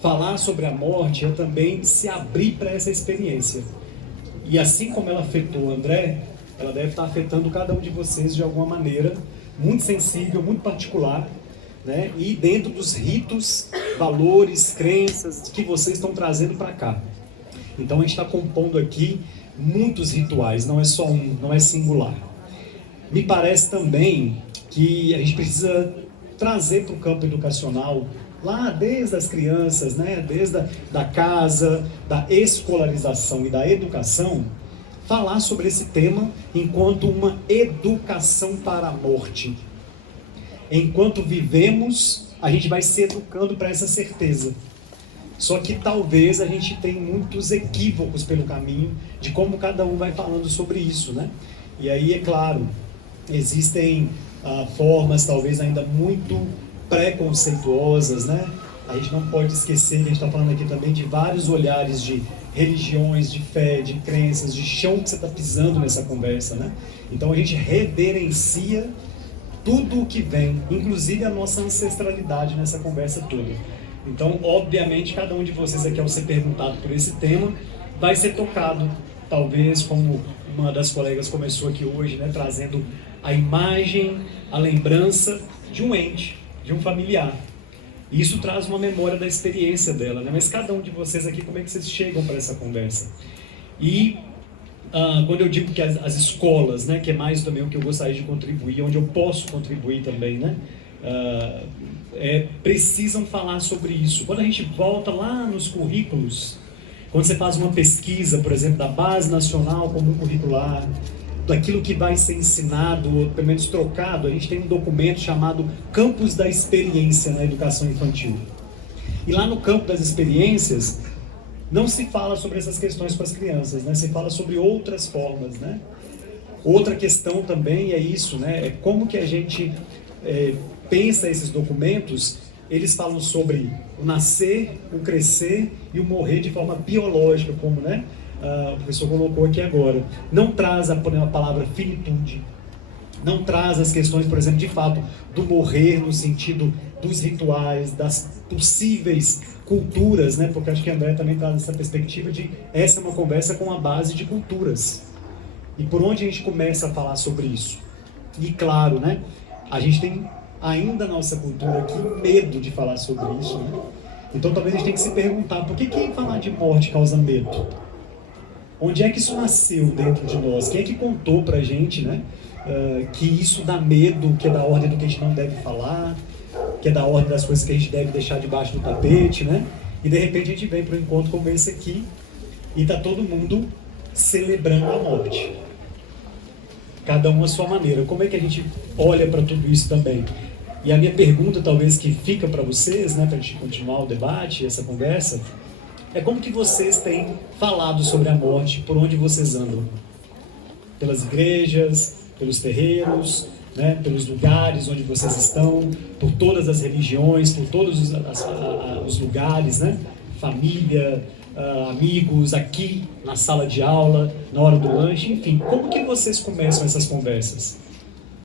falar sobre a morte é também se abrir para essa experiência. E assim como ela afetou o André, ela deve estar afetando cada um de vocês de alguma maneira, muito sensível, muito particular, né? E dentro dos ritos, valores, crenças que vocês estão trazendo para cá. Então a gente está compondo aqui muitos rituais, não é só um, não é singular. Me parece também que a gente precisa trazer para o campo educacional, lá desde as crianças, né, desde da casa, da escolarização e da educação, falar sobre esse tema enquanto uma educação para a morte. Enquanto vivemos, a gente vai se educando para essa certeza. Só que talvez a gente tenha muitos equívocos pelo caminho de como cada um vai falando sobre isso, né? E aí, é claro, existem formas talvez ainda muito preconceituosas, né? A gente não pode esquecer que a gente está falando aqui também de vários olhares de religiões, de fé, de crenças, de chão que você está pisando nessa conversa, né? Então a gente reverencia tudo o que vem, inclusive a nossa ancestralidade nessa conversa toda. Então, obviamente, cada um de vocês aqui, ao ser perguntado por esse tema, vai ser tocado, talvez como uma das colegas começou aqui hoje, né, trazendo a imagem, a lembrança de um ente, de um familiar. E isso traz uma memória da experiência dela, né? Mas cada um de vocês aqui, como é que vocês chegam para essa conversa? E quando eu digo que as escolas, né, que é mais também o que eu gostaria de contribuir, onde eu posso contribuir também, né, precisam falar sobre isso. Quando a gente volta lá nos currículos, quando você faz uma pesquisa, por exemplo, da Base Nacional Comum Curricular, daquilo que vai ser ensinado, ou pelo menos trocado, a gente tem um documento chamado Campos da Experiência na Educação Infantil. E lá no campo das experiências, não se fala sobre essas questões com as crianças, né? Se fala sobre outras formas, né? Outra questão também é isso, né? É como que a gente pensa esses documentos. Eles falam sobre o nascer, o crescer e o morrer de forma biológica, como, né, o professor colocou aqui agora. Não traz a palavra finitude, não traz as questões, por exemplo, de fato, do morrer no sentido dos rituais, das possíveis culturas, né? Porque acho que a André também traz essa perspectiva de essa é uma conversa com a base de culturas. E por onde a gente começa a falar sobre isso? E claro, né, a gente tem ainda na nossa cultura aqui medo de falar sobre isso, né? Então talvez a gente tenha que se perguntar, por que falar de morte causa medo? Onde é que isso nasceu dentro de nós? Quem é que contou pra gente, né, que isso dá medo, que é da ordem do que a gente não deve falar, que é da ordem das coisas que a gente deve deixar debaixo do tapete, né? E de repente a gente vem para um encontro como esse aqui e tá todo mundo celebrando a morte. Cada um à sua maneira. Como é que a gente olha para tudo isso também? E a minha pergunta, talvez, que fica para vocês, né, para a gente continuar o debate, essa conversa, é como que vocês têm falado sobre a morte, por onde vocês andam? Pelas igrejas, pelos terreiros, né, pelos lugares onde vocês estão, por todas as religiões, por todos os lugares, né? Família, amigos, aqui na sala de aula, na hora do lanche, enfim. Como que vocês começam essas conversas?